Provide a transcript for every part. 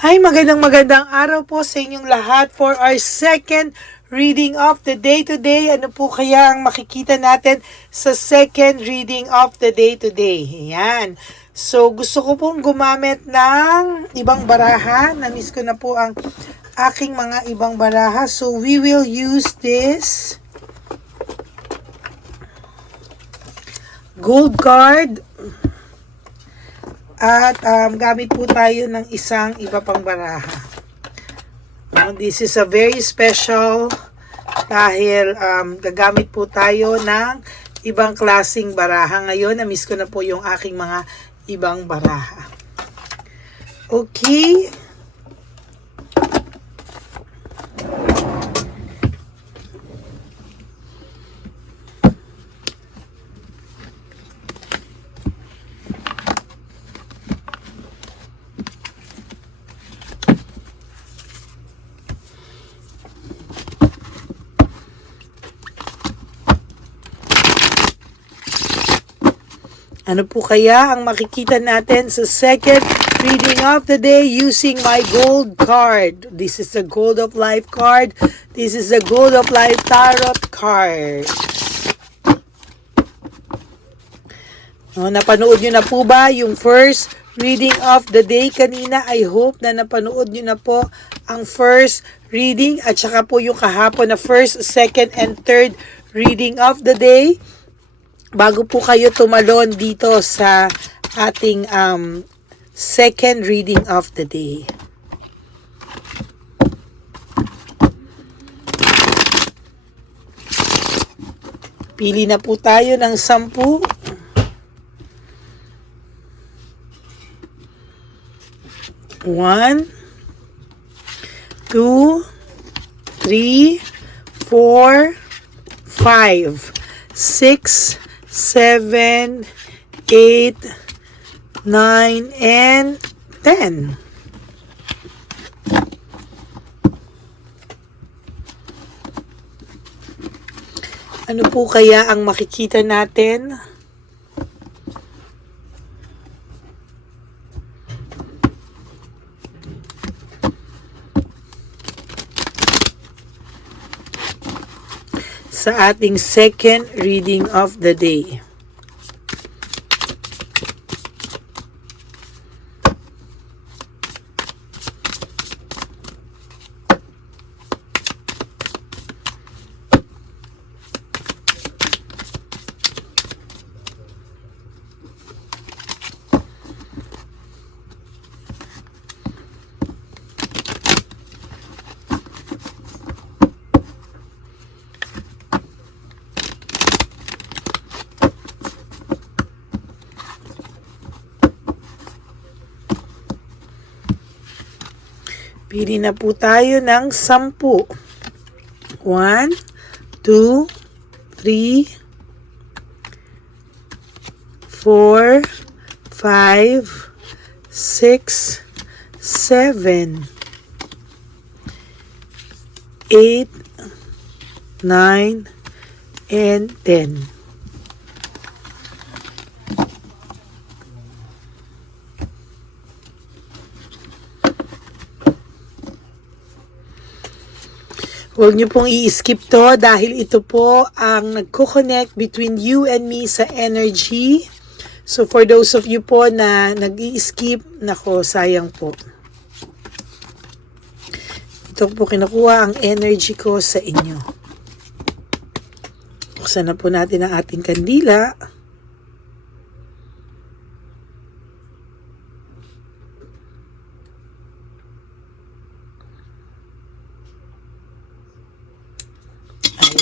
Hi, magandang araw po sa inyong lahat for our second reading of the day today. Ano po kaya ang makikita natin sa second reading of the day today? Ayan. So, gusto ko pong gumamit ng ibang baraha. Namiss ko na po ang aking mga ibang baraha. So, we will use this gold card. At gamit po tayo ng isang iba pang baraha. This is a very special dahil gagamit po tayo ng ibang klaseng baraha. Ngayon, na-miss ko na po yung aking mga ibang baraha. Okay. Ano po kaya ang makikita natin sa second reading of the day using my gold card? This is the Gold of Life card. This is the Gold of Life Tarot card. Napanood nyo na po ba yung first reading of the day kanina? I hope na napanood nyo na po ang first reading at saka po yung kahapon na first, second, and third reading of the day. Bago po kayo tumalon dito sa ating second reading of the day. Pili na po tayo ng 10. 1, 2, 3, 4, 5, 6, 7, 8, 9, and 10. Ano po kaya ang makikita natin? Sa ating second reading of the day. Pili na po tayo ng 10. 1, 2, 3, 4, 5, 6, 7, 8, 9, and 10. Huwag niyo pong i-skip to dahil ito po ang nagko-connect between you and me sa energy. So for those of you po na nag-i-skip, nako, sayang po. Ito po kinukuha ang energy ko sa inyo. Buksan na po natin ang ating kandila.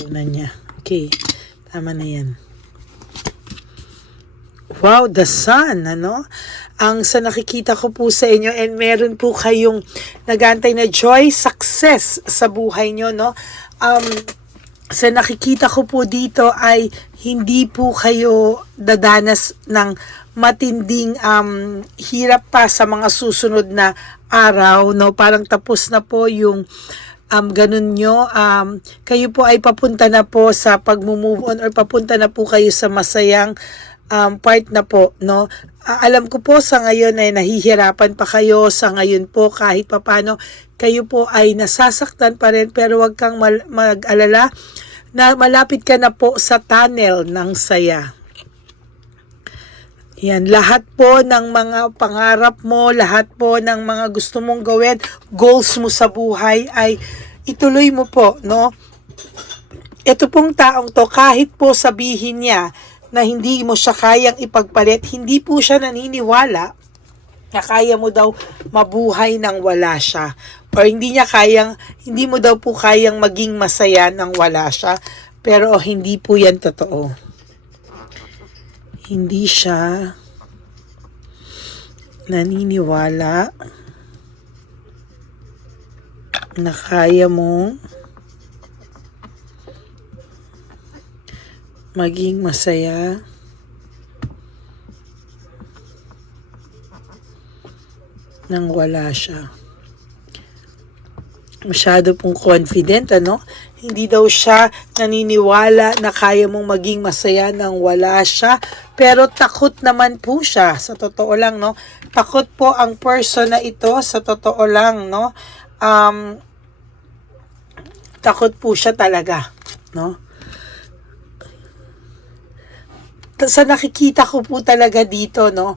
Na niya. Okay. Tama na yan. Wow, the sun, ano? Ang sa nakikita ko po sa inyo, and meron po kayong nagantay na joy, success sa buhay nyo, no? Sa nakikita ko po dito ay hindi po kayo dadanas ng matinding hirap pa sa mga susunod na araw, no? Parang tapos na po yung ganun nyo, kayo po ay papunta na po sa pag-move on or papunta na po kayo sa masayang part na po, no? Alam ko po sa ngayon ay nahihirapan pa kayo, sa ngayon po kahit papano kayo po ay nasasaktan pa rin, pero wag kang mag-alala na malapit ka na po sa tunnel ng saya. Yan, lahat po ng mga pangarap mo, lahat po ng mga gusto mong gawin, goals mo sa buhay ay ituloy mo po, no? Ito pong taong to, kahit po sabihin niya na hindi mo siya kayang ipagpalit, hindi po siya naniniwala na kaya mo daw mabuhay nang wala siya. Or hindi mo daw po kayang maging masaya nang wala siya. Pero hindi po yan totoo. Hindi siya naniniwala na kaya mong maging masaya nang wala siya. Masyado pong confident, ano? Hindi daw siya naniniwala na kaya mong maging masaya nang wala siya. Pero takot naman po siya, sa totoo lang, no? Takot po ang person na ito, sa totoo lang, no? Takot po siya talaga, no? Sa nakikita ko po talaga dito, no?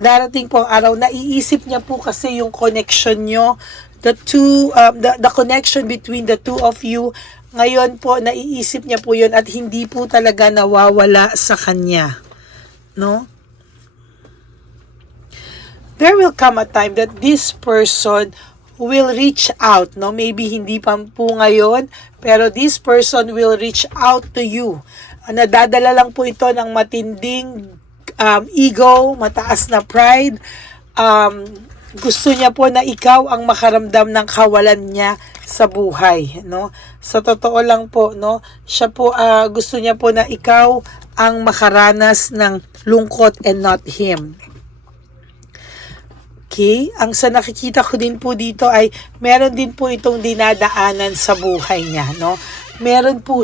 Darating po ang araw, naiisip niya po kasi yung connection nyo, the connection between the two of you. Ngayon po, naiisip niya po yun at hindi po talaga nawawala sa kanya. No? There will come a time that this person will reach out, no? Maybe hindi pa po ngayon, pero this person will reach out to you. Nadadala lang po ito ng matinding ego, mataas na pride. Gusto niya po na ikaw ang makaramdam ng kawalan niya sa buhay, no? Sa totoo lang po, no? Siya po gusto niya po na ikaw ang makaranas ng lungkot and not him. Okay? Ang sa nakikita ko din po dito ay meron din po itong dinadaanan sa buhay niya, no? Meron po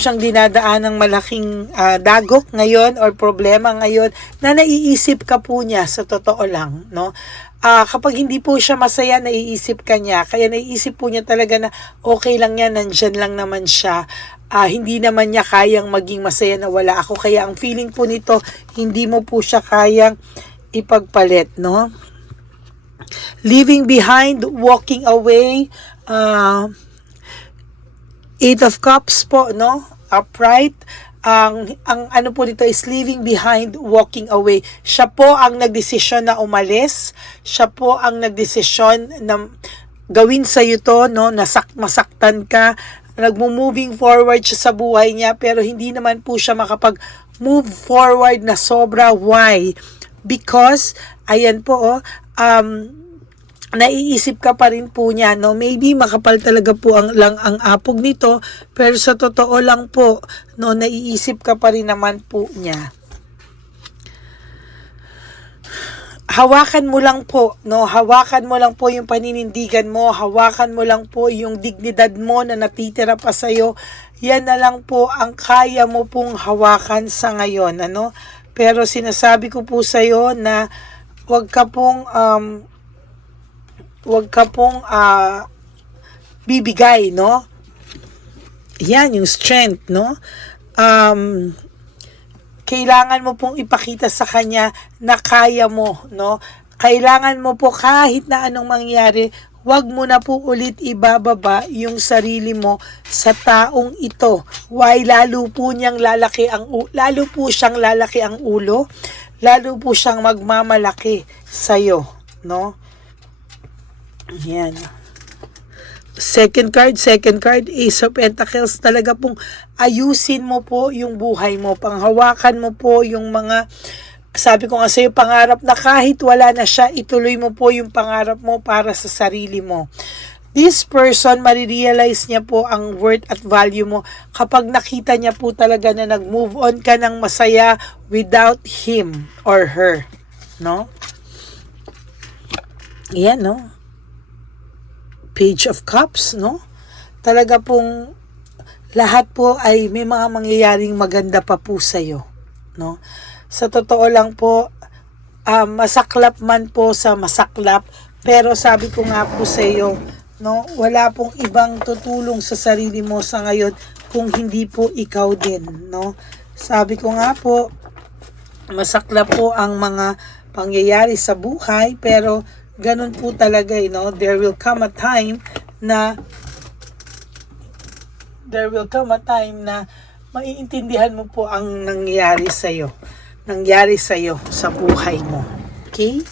siyang dinadaan ng malaking dagok ngayon or problema ngayon na naiisip ka po niya, sa totoo lang, no? Kapag hindi po siya masaya, naiisip ka niya. Kaya naiisip po niya talaga na okay lang yan, nandyan lang naman siya. Hindi naman niya kayang maging masaya na wala ako. Kaya ang feeling po nito, hindi mo po siya kayang ipagpalit, no? Leaving behind, walking away, Eight of Cups po, no? Upright. Ang ano po dito is leaving behind, walking away. Siya po ang nagdesisyon na umalis. Siya po ang nagdesisyon na gawin sa iyo to, no? Masaktan ka. Nagmo-moving forward siya sa buhay niya, pero hindi naman po siya makapag-move forward na sobra. Why? Because, ayan po, naiisip ka pa rin po niya, no? Maybe makapal talaga po ang apog nito, pero sa totoo lang po, no, naiisip ka pa rin naman po niya. Hawakan mo lang po, no? Hawakan mo lang po yung paninindigan mo, hawakan mo lang po yung dignidad mo na natitira pa sa'yo. Yan na lang po ang kaya mo pong hawakan sa ngayon, ano? Pero sinasabi ko po sa'yo na wag ka pong bibigay, no? Yan, yung strength, no? Kailangan mo pong ipakita sa kanya na kaya mo, no? Kailangan mo po kahit na anong mangyari, wag mo na po ulit ibababa yung sarili mo sa taong ito. Why? Lalo po siyang lalaki ang ulo, lalo po siyang magmamalaki sa'yo, no? Yan. Second card, Ace of Pentacles. Talaga pong ayusin mo po yung buhay mo. Panghawakan mo po yung mga, sabi ko nga sa'yo, pangarap na kahit wala na siya, ituloy mo po yung pangarap mo para sa sarili mo. This person, marirealize niya po ang worth at value mo kapag nakita niya po talaga na nag-move on ka ng masaya without him or her. No? Yan, no? Page of Cups, no? Talaga pong lahat po ay may mga mangyayaring maganda pa po sa'yo. no? Sa totoo lang po, masaklap man po sa masaklap, pero sabi ko nga po sa iyo, no, wala pong ibang tutulong sa sarili mo sa ngayon kung hindi po ikaw din, no? Sabi ko nga po, masaklap po ang mga pangyayari sa buhay, pero ganun po talaga, no? There will come a time na maiintindihan mo po ang nangyari sa iyo sa buhay mo. Okay?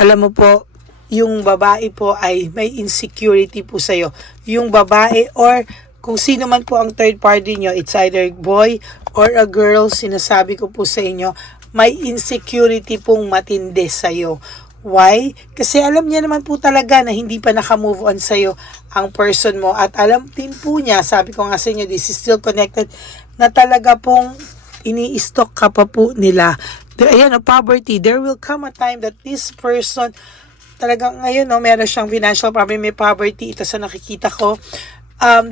Alam mo po, yung babae po ay may insecurity po sa iyo. Yung babae or kung sino man po ang third party nyo, it's either boy or a girl, sinasabi ko po sa inyo, may insecurity pong matindi sa iyo. Why? Kasi alam niya naman po talaga na hindi pa naka-move on sa'yo ang person mo. At alam din po niya, sabi ko nga sa inyo, this is still connected, na talaga pong ini-stalk ka pa po nila. Ayan, poverty. There will come a time that this person, talagang ngayon, meron siyang financial problem, may poverty. Ito sa nakikita ko.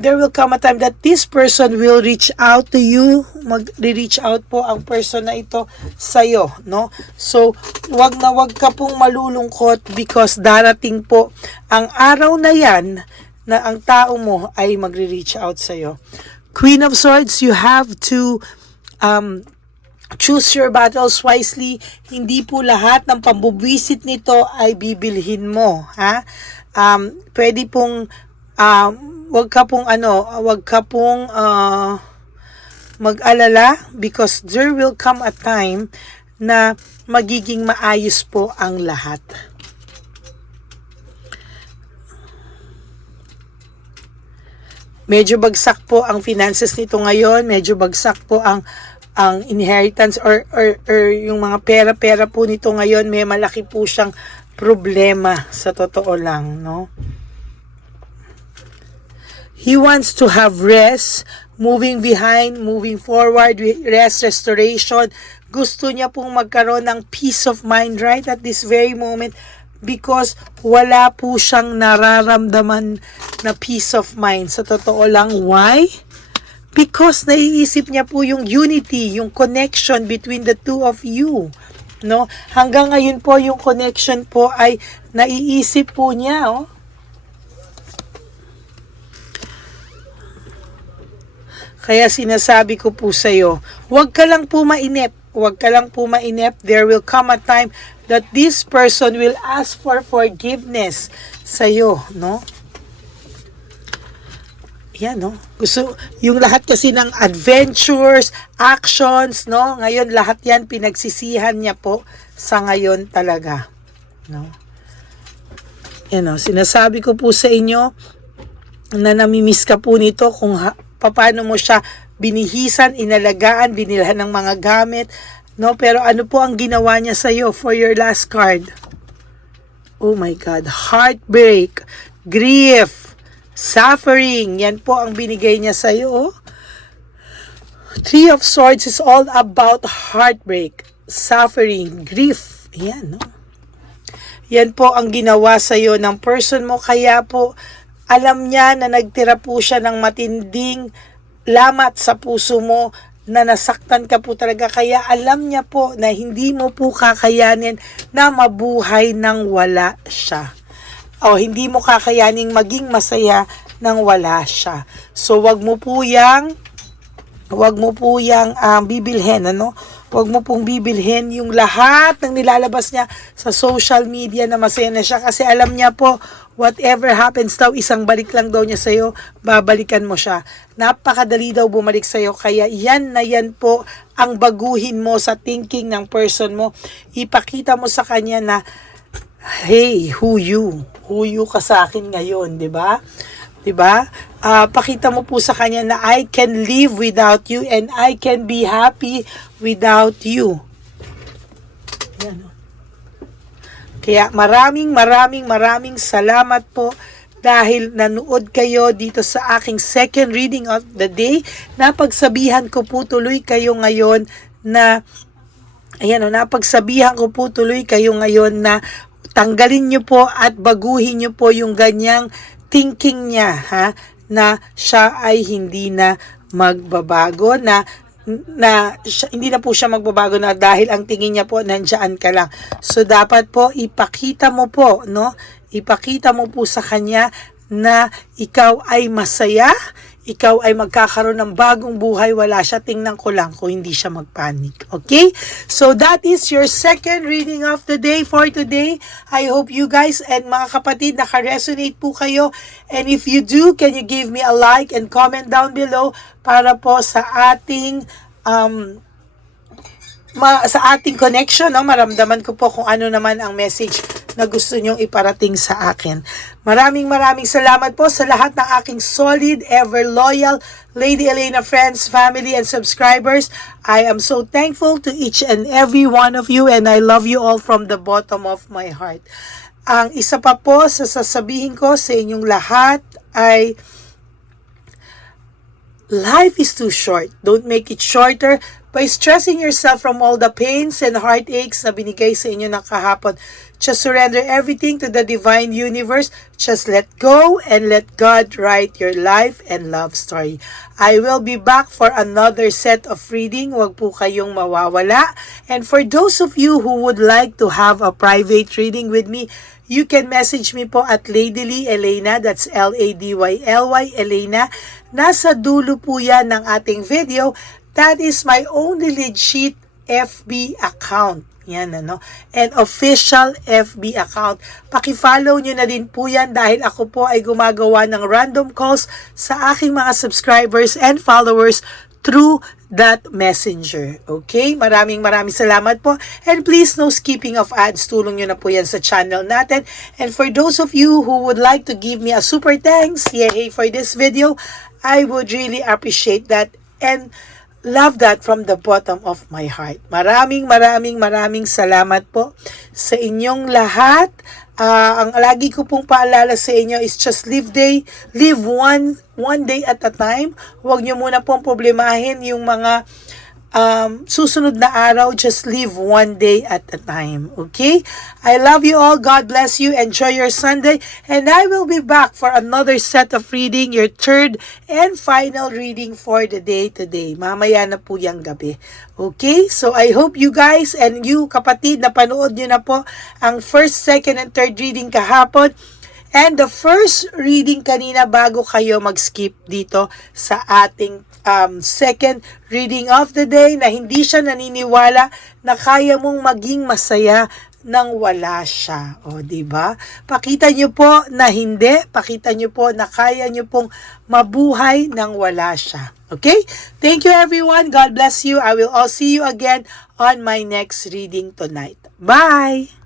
There will come a time that this person will reach out to you. Mag-reach out po ang person na ito sa'yo, no? So, wag ka pong malulungkot because darating po ang araw na yan na ang tao mo ay magre-reach out sa'yo. Queen of Swords, you have to choose your battles wisely. Hindi po lahat ng pambubwisit nito ay bibilhin mo, ha? Pwede pong wag ka pong mag-alala because there will come a time na magiging maayos po ang lahat. Medyo bagsak po ang finances nito ngayon, medyo bagsak po ang inheritance or yung mga pera-pera po nito ngayon, may malaki po siyang problema sa totoo lang, no? He wants to have rest, moving behind, moving forward, rest, restoration. Gusto niya pong magkaroon ng peace of mind right at this very moment because wala po siyang nararamdaman na peace of mind. Sa totoo lang, why? Because naiisip niya po yung unity, yung connection between the two of you. No? Hanggang ngayon po, yung connection po ay naiisip po niya, Kaya sinasabi ko po sa iyo, huwag ka lang po mainip. Huwag ka lang po mainip. There will come a time that this person will ask for forgiveness sa iyo, no? Yan, no? Gusto, yung lahat kasi ng adventures, actions, no? Ngayon, lahat yan pinagsisihan niya po sa ngayon talaga, no? Yan, no? Sinasabi ko po sa inyo na namimiss ka po nito kung paano mo siya binihisan, inalagaan, binilhan ng mga gamit, no? Pero ano po ang ginawa niya sa iyo for your last card? Oh my God, heartbreak, grief, suffering, yan po ang binigay niya sa iyo. Three of Swords is all about heartbreak, suffering, grief, yan, no? Yan po ang ginawa sa iyo ng person mo, kaya po alam niya na nagtira po siya ng matinding lamat sa puso mo, na nasaktan ka po talaga. Kaya alam niya po na hindi mo po kakayanin na mabuhay nang wala siya. O hindi mo kakayanin maging masaya nang wala siya. So wag mo po yang bibilhin, ano? Huwag mo pong bibilhin yung lahat ng nilalabas niya sa social media na masaya na siya. Kasi alam niya po, whatever happens daw, isang balik lang daw niya sa'yo, babalikan mo siya. Napakadali daw bumalik sa'yo. Kaya yan na yan po ang baguhin mo sa thinking ng person mo. Ipakita mo sa kanya na, hey, who you ka sa akin ngayon, di ba? Diba? Pakita mo po sa kanya na I can live without you and I can be happy without you. Yan. Kaya maraming salamat po dahil nanood kayo dito sa aking second reading of the day. Napagsabihan ko po tuloy kayo ngayon na tanggalin nyo po at baguhin nyo po yung ganyang thinking niya, ha, na siya ay hindi na magbabago, hindi na po siya magbabago na dahil ang tingin niya po nandiyan ka lang. So dapat po ipakita mo po, no? Ipakita mo po sa kanya na ikaw ay masaya, ikaw ay magkakaroon ng bagong buhay, wala siya, tingnan ko lang kung hindi siya magpanik. Okay? So that is your second reading of the day for today. I hope you guys and mga kapatid naka-resonate po kayo. And if you do, can you give me a like and comment down below para po sa ating connection, no? Maramdaman ko po kung ano naman ang message na gusto nyong iparating sa akin. Maraming salamat po sa lahat ng aking solid, ever loyal Lady Elena friends, family, and subscribers. I am so thankful to each and every one of you, and I love you all from the bottom of my heart. Ang isa pa po sa sasabihin ko sa inyong lahat ay life is too short. Don't make it shorter by stressing yourself from all the pains and heartaches na binigay sa inyo ng kahapon. Just surrender everything to the divine universe. Just let go and let God write your life and love story. I will be back for another set of reading. Huwag po kayong mawawala. And for those of you who would like to have a private reading with me, you can message me po at Ladyly Elena, that's Ladyly Elena. Nasa dulo po yan ng ating video. That is my only legit FB account. Yan, ano? And official FB account. Paki-follow nyo na din po yan dahil ako po ay gumagawa ng random calls sa aking mga subscribers and followers through that messenger. Okay? Maraming salamat po. And please, no skipping of ads. Tulong nyo na po yan sa channel natin. And for those of you who would like to give me a super thanks, yay, for this video, I would really appreciate that. And love that from the bottom of my heart. Maraming salamat po sa inyong lahat. Ang lagi ko pong paalala sa inyo is just live one day at a time. Huwag nyo muna pong problemahin yung mga susunod na araw. Just live one day at a time. Okay? I love you all. God bless you. Enjoy your Sunday. And I will be back for another set of reading, your third and final reading for the day today. Mamaya na po yung gabi. Okay? So I hope you guys and you kapatid na panood nyo na po ang first, second, and third reading kahapon. And the first reading kanina bago kayo mag-skip dito sa ating second reading of the day na hindi siya naniniwala na kaya mong maging masaya nang wala siya. O, diba? Pakita nyo po na hindi. Pakita nyo po na kaya nyo pong mabuhay nang wala siya. Okay? Thank you everyone. God bless you. I will all see you again on my next reading tonight. Bye!